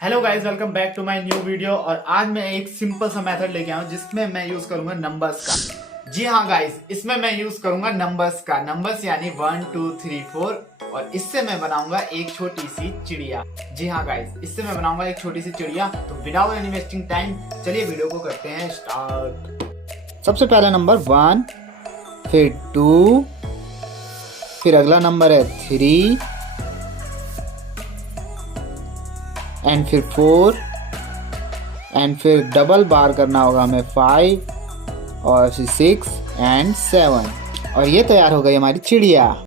Hello guys, welcome back to my new video. और आज मैं एक सिंपल सा मेथड लेके आया हूं जिसमें मैं यूज करूंगा नंबर्स का। जी हाँ गाइस, इसमें मैं यूज करूंगा नंबर्स का। नंबर्स यानी 1 2 3 4। और इससे मैं बनाऊंगा एक छोटी सी चिड़िया। जी हाँ गाइस, इससे मैं बनाऊंगा एक छोटी सी चिड़िया। तो विदाउट एनी वेस्टिंग टाइम चलिए वीडियो को करते हैं स्टार्ट। सबसे पहला नंबर 1, फिर 2, फिर अगला नंबर है 3 एंड फिर 4 एंड फिर डबल बार करना होगा हमें 5 और फिर 6 एंड 7। और ये तैयार हो गई हमारी चिड़िया।